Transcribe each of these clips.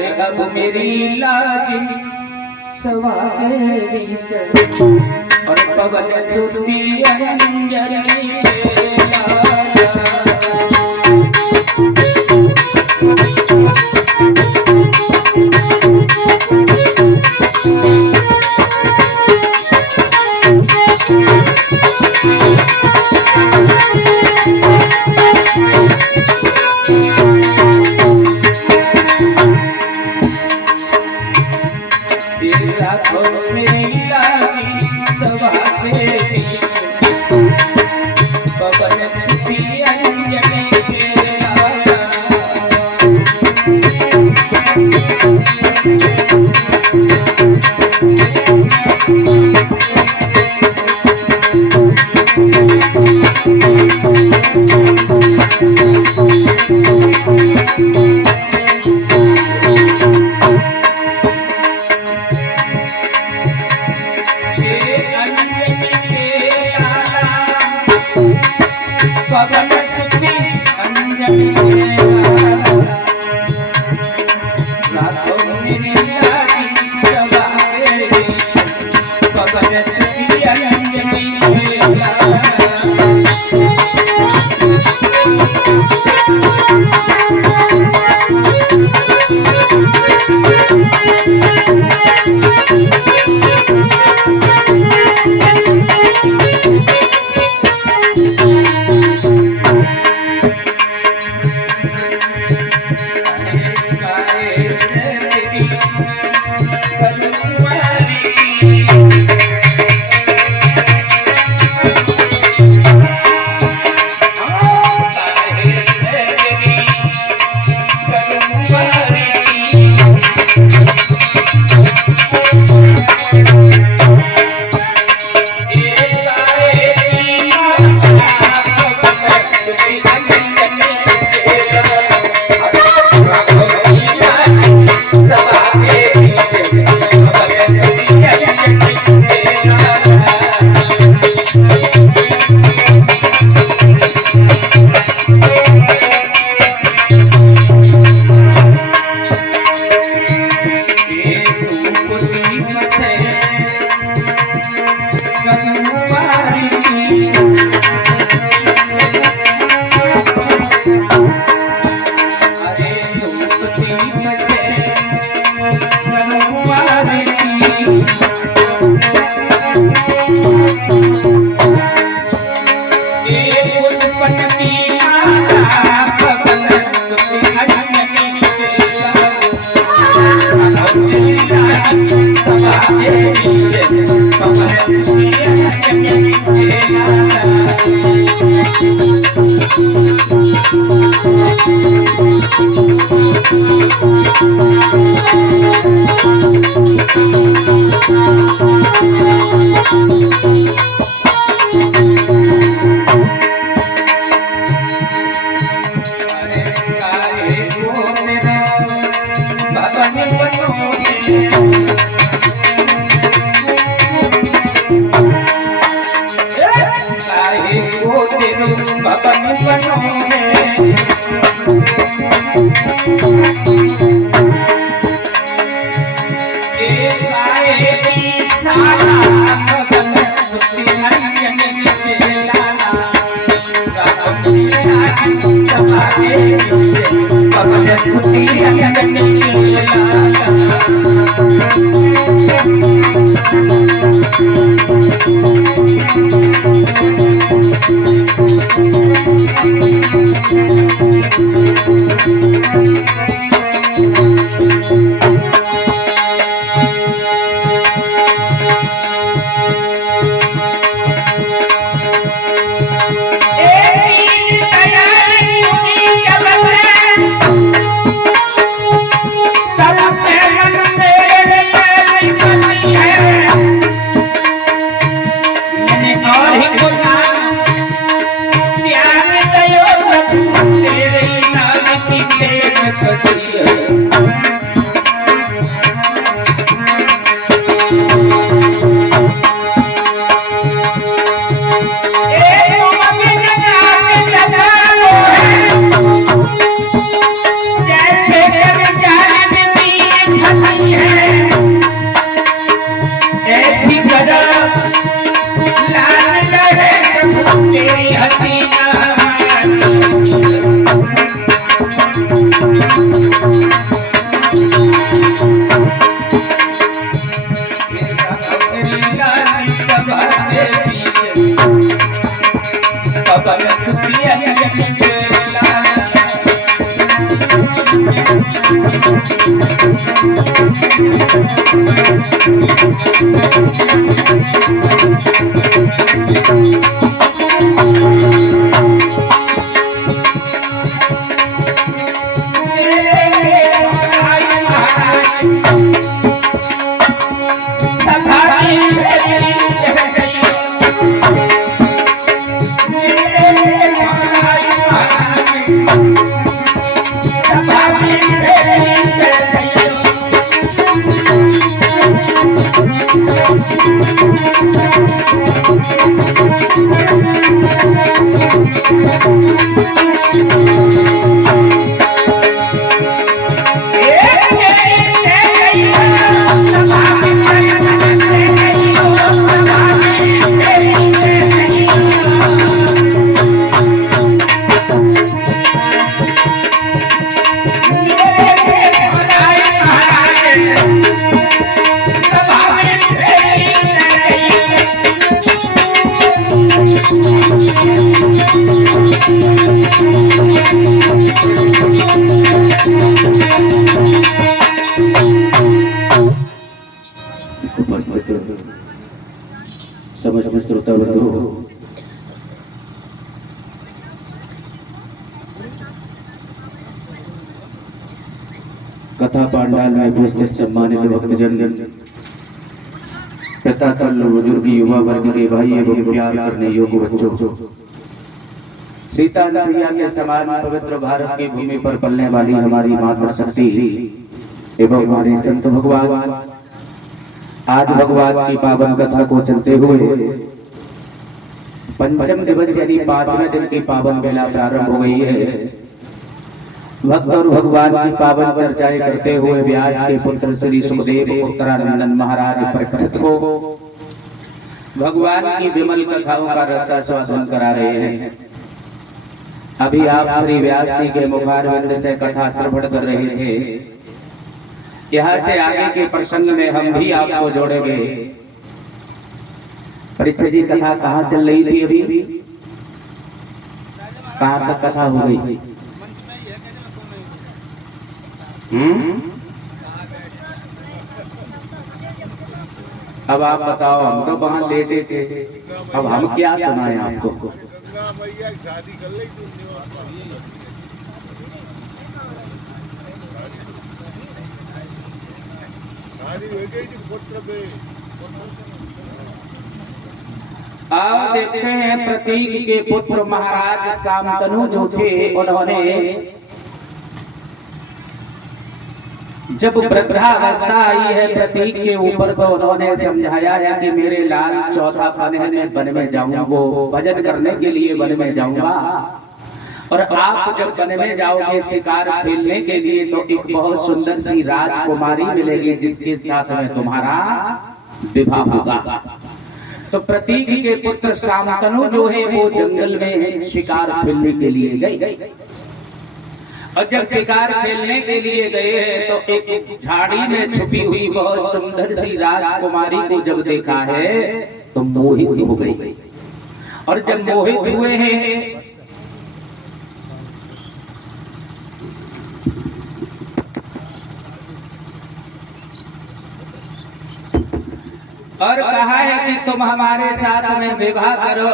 अरे अब मेरी लाज सवारी चल और पवन सुती अंजलि समस्त श्रोता बंधु, कथा पांडाल में उपस्थित सम्मानित भक्तजन, प्रतातल बुजुर्ग युवा वर्ग के भाई एवं प्यार करने योग्य बच्चों, सीता नैया के समान पवित्र भारत की भूमि पर पलने वाली हमारी माता शक्ति एवं हमारे संत भगवान, आज भगवान की पावन कथा को चलते हुए पंचम दिवस यानी 5वें दिन की पावन बेला प्रारंभ हो गई है। भक्त और भगवान की पावन चर्चाएं करते हुए व्यास के पुत्र श्री सुखदेव उत्तरानंदन महाराज परीक्षित को भगवान की विमल कथाओं का रसास्वादन करा रहे हैं। अभी आप श्री व्यास जी के मुखारविंद से कथा श्रवण कर रहे थे। यहाँ से आगे के प्रसंग में हम भी आपको जोड़ेंगे। परीक्षित जी, कथा कहाँ चल रही थी अभी? कहाँ तक कथा हो गई? अब आप बताओ, हम तो वहां लेटे थे, अब हम क्या सुनाएं आपको? शादी कर ली अब देखते हैं प्रतीक के पुत्र महाराज शांतनु जो थे, उन्होंने जब वृद्धावस्था आई है प्रतीक के ऊपर, तो उन्होंने समझाया है कि मेरे लाल चौथा पहने में वन में जाऊंगा, वो भजन करने के लिए वन में जाऊंगा, और आप जब वन में जाओगे शिकार खेलने के लिए तो एक बहुत सुंदर सी राजकुमारी मिलेगी जिसके साथ में तुम्हारा विवाह होगा। तो प्रतीक के पुत्र शांतनु जो है वो जंगल में शिकार खेलने के लिए गए, और जब शिकार खेलने के लिए गए हैं तो एक झाड़ी में छुपी हुई बहुत सुंदर सी राजकुमारी को जब देखा है तो मोहित हो गई, और जब मोहित हुए हैं और कहा है कि तुम हमारे साथ में विवाह करो,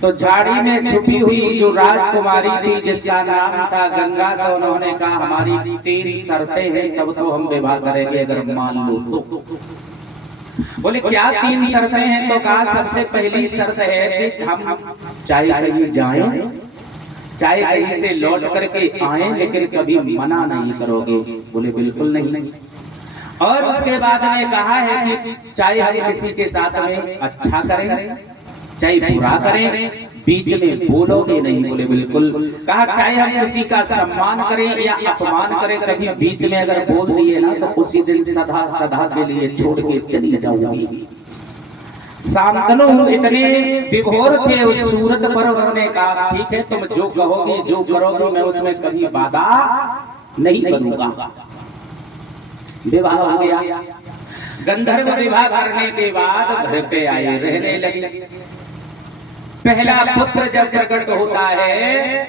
तो झाड़ी में छुपी हुई जो राजकुमारी थी जिसका नाम था गंगा, तो उन्होंने कहा हमारी 3 शर्तें हैं तब तो हम विवाह करेंगे, अगर मान लो तो। बोले क्या 3 शर्तें हैं? तो कहा सबसे पहली शर्त है कि हम चाहे कहीं जाएं, चाहे कहीं से लौट करके आए, लेकिन कभी मना नहीं करोगे। बोले बिल्कुल नहीं। और उसके बाद में कहा है कि चाहे हम किसी के साथ में अच्छा करें चाहे बुरा करें, बीच में बोलोगे नहीं। बोले बिल्कुल। कहा चाहे हम किसी का सम्मान करें या अपमान करें, कभी बीच में अगर बोल दिए ना तो उसी दिन सदा सदा के लिए छोड़ के चली जाऊंगी। शांतनु इतने विभोर थे उस सूरत पर, उन्होंने कहा ठीक है तुम जो कहोगे जो करोगे मैं उसमें कभी बाधा नहीं करूंगा। विवाह हो गया। गंधर्व विवाह करने के बाद घर पे आए, रहने लगे। पहला पुत्र जब प्रकट होता है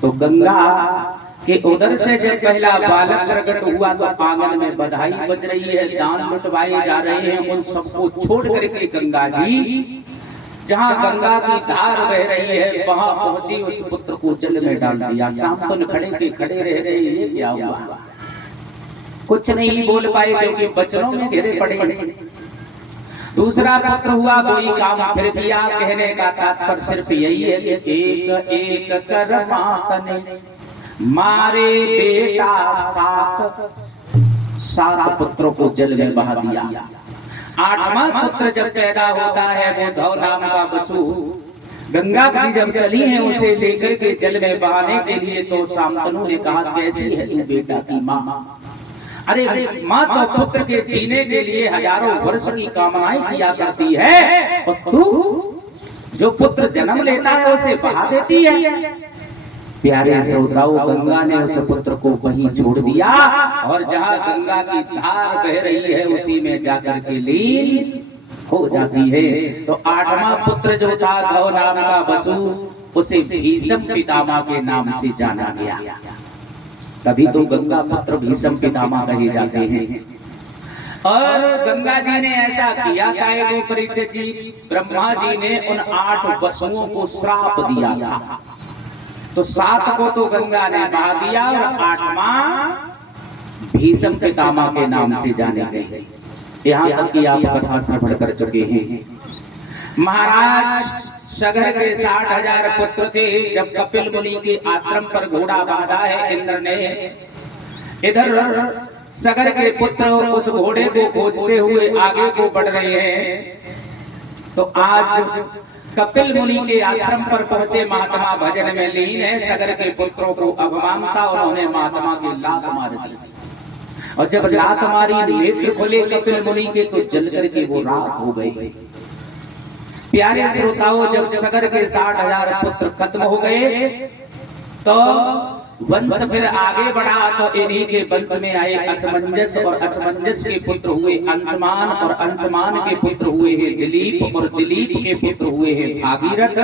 तो गंगा कि उधर से जब पहला बालक प्रकट हुआ तो आंगन में बधाई बज रही है, दान लुटवाए जा रहे हैं। उन सबको छोड़ करके गंगा जी जहाँ गंगा की धार बह रही है वहां पहुंची, उस पुत्र को जल में डाल दिया। शांतनु खड़े के खड़े रह गए, ये क्या हुआ? कुछ नहीं बोल पाए क्योंकि बचनों में घिरे पड़े हैं। दूसरा पुत्र हुआ, कोई काम फिर किया। कहने का तात्पर्य सिर्फ यही है कि एक एक कर माता ने मारे बेटा सात पुत्रों को जल में बहा दिया। आठवां पुत्र जब पैदा होता है वो धौ नाम का वसु, गंगा जी जब चली है उसे लेकर के जल में बहाने के लिए, तो शांतनु ने कहा कैसी है तू बेटा की माँ? अरे माँ तो पुत्र के जीने के लिए हजारों वर्ष की कामनाएं किया करती है, और तू जो पुत्र जन्म लेता है उसे बहा देती है। प्यारे श्रोताओं, गंगा ने उस पुत्र को वहीं छोड़ दिया और जहाँ गंगा की धार बह रही है उसी में जाकर के लीन हो जाती है। तो आठवां पुत्र जो था धौ नाम का वसु, उसे भीष्म पितामह के नाम से जाना गया। तभी तो गंगा पुत्र भीष्म पितामह कहे जाते हैं। और गंगा जी ने ऐसा किया था वो परीक्षित जी, ब्रह्मा जी ने उन 8 वसुओं को श्राप दिया था, तो 7 को तो गंगा ने बहा दिया और 8वां भीष्म पितामह के नाम से जाने गए। यहाँ तक कि आप कथा श्रवण कर चुके हैं। महाराज सगर के 60,000 पुत्र थे। जब कपिल मुनि के आश्रम पर घोड़ा बांधा है इंद्र ने, इधर सगर के पुत्र उस घोड़े को खोजते हुए आगे को बढ़ रहे हैं। तो आज कपिल मुनि के आश्रम पर पहुंचे महात्मा भजन में लीन है। सगर के पुत्रों को अवमान था, उन्होंने महात्मा की लात मार दी, और जब लात मारी नेत्र खोले कपिल मुनि के तो जल करके वो राख हो गए। प्यारे श्रोताओं, जब सगर के 60,000 पुत्र खत्म हो गए तो वंश फिर आगे बढ़ा, तो इन्हीं के वंश में आए असमंजस, और असमंजस के पुत्र हुए अंशमान, और अंशमान के पुत्र हुए हैं दिलीप, और दिलीप के पुत्र हुए हैं भागीरथ,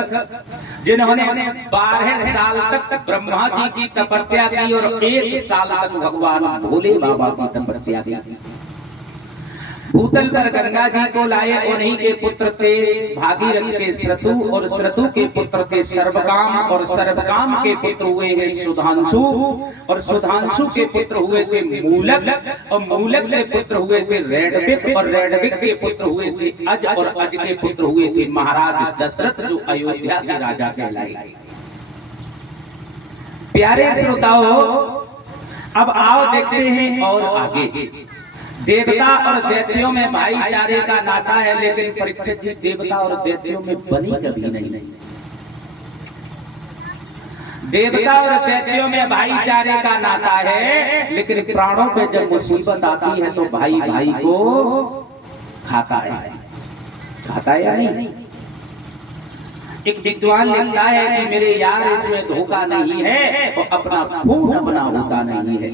जिन्होंने 12 साल तक ब्रह्मा जी की तपस्या की और 1 साल तक भगवान भोले बाबा की तपस्या की। भूतल पर गंगा जी को लाए, उन्हीं के पुत्र थे भागीरथ के श्रतु, और श्रतु के पुत्र थे सर्वकाम, और सर्वकाम के पुत्र हुए हैं सुधांशु, और सुधांशु के पुत्र हुए थे मूलक, और मूलक के पुत्र हुए थे रेडविक, और रेडविक के पुत्र हुए थे अज, और अज के पुत्र हुए थे महाराज दशरथ, जो अयोध्या के राजा कहलाए। प्यारे श्रोताओं, अब आओ देखते हैं और आगे। देवता और दैत्यों में भाईचारे का नाता है, लेकिन परीक्षित जी देवता और दैत्यों में बनी कभी नहीं। देवता और दैत्यों में भाईचारे का नाता है, लेकिन प्राणों पे जब मुसीबत आती है तो भाई भाई को खाता है या नहीं? एक विद्वान लिखता है कि मेरे यार इसमें धोखा नहीं है, तो अपना खून अपना होता नहीं है।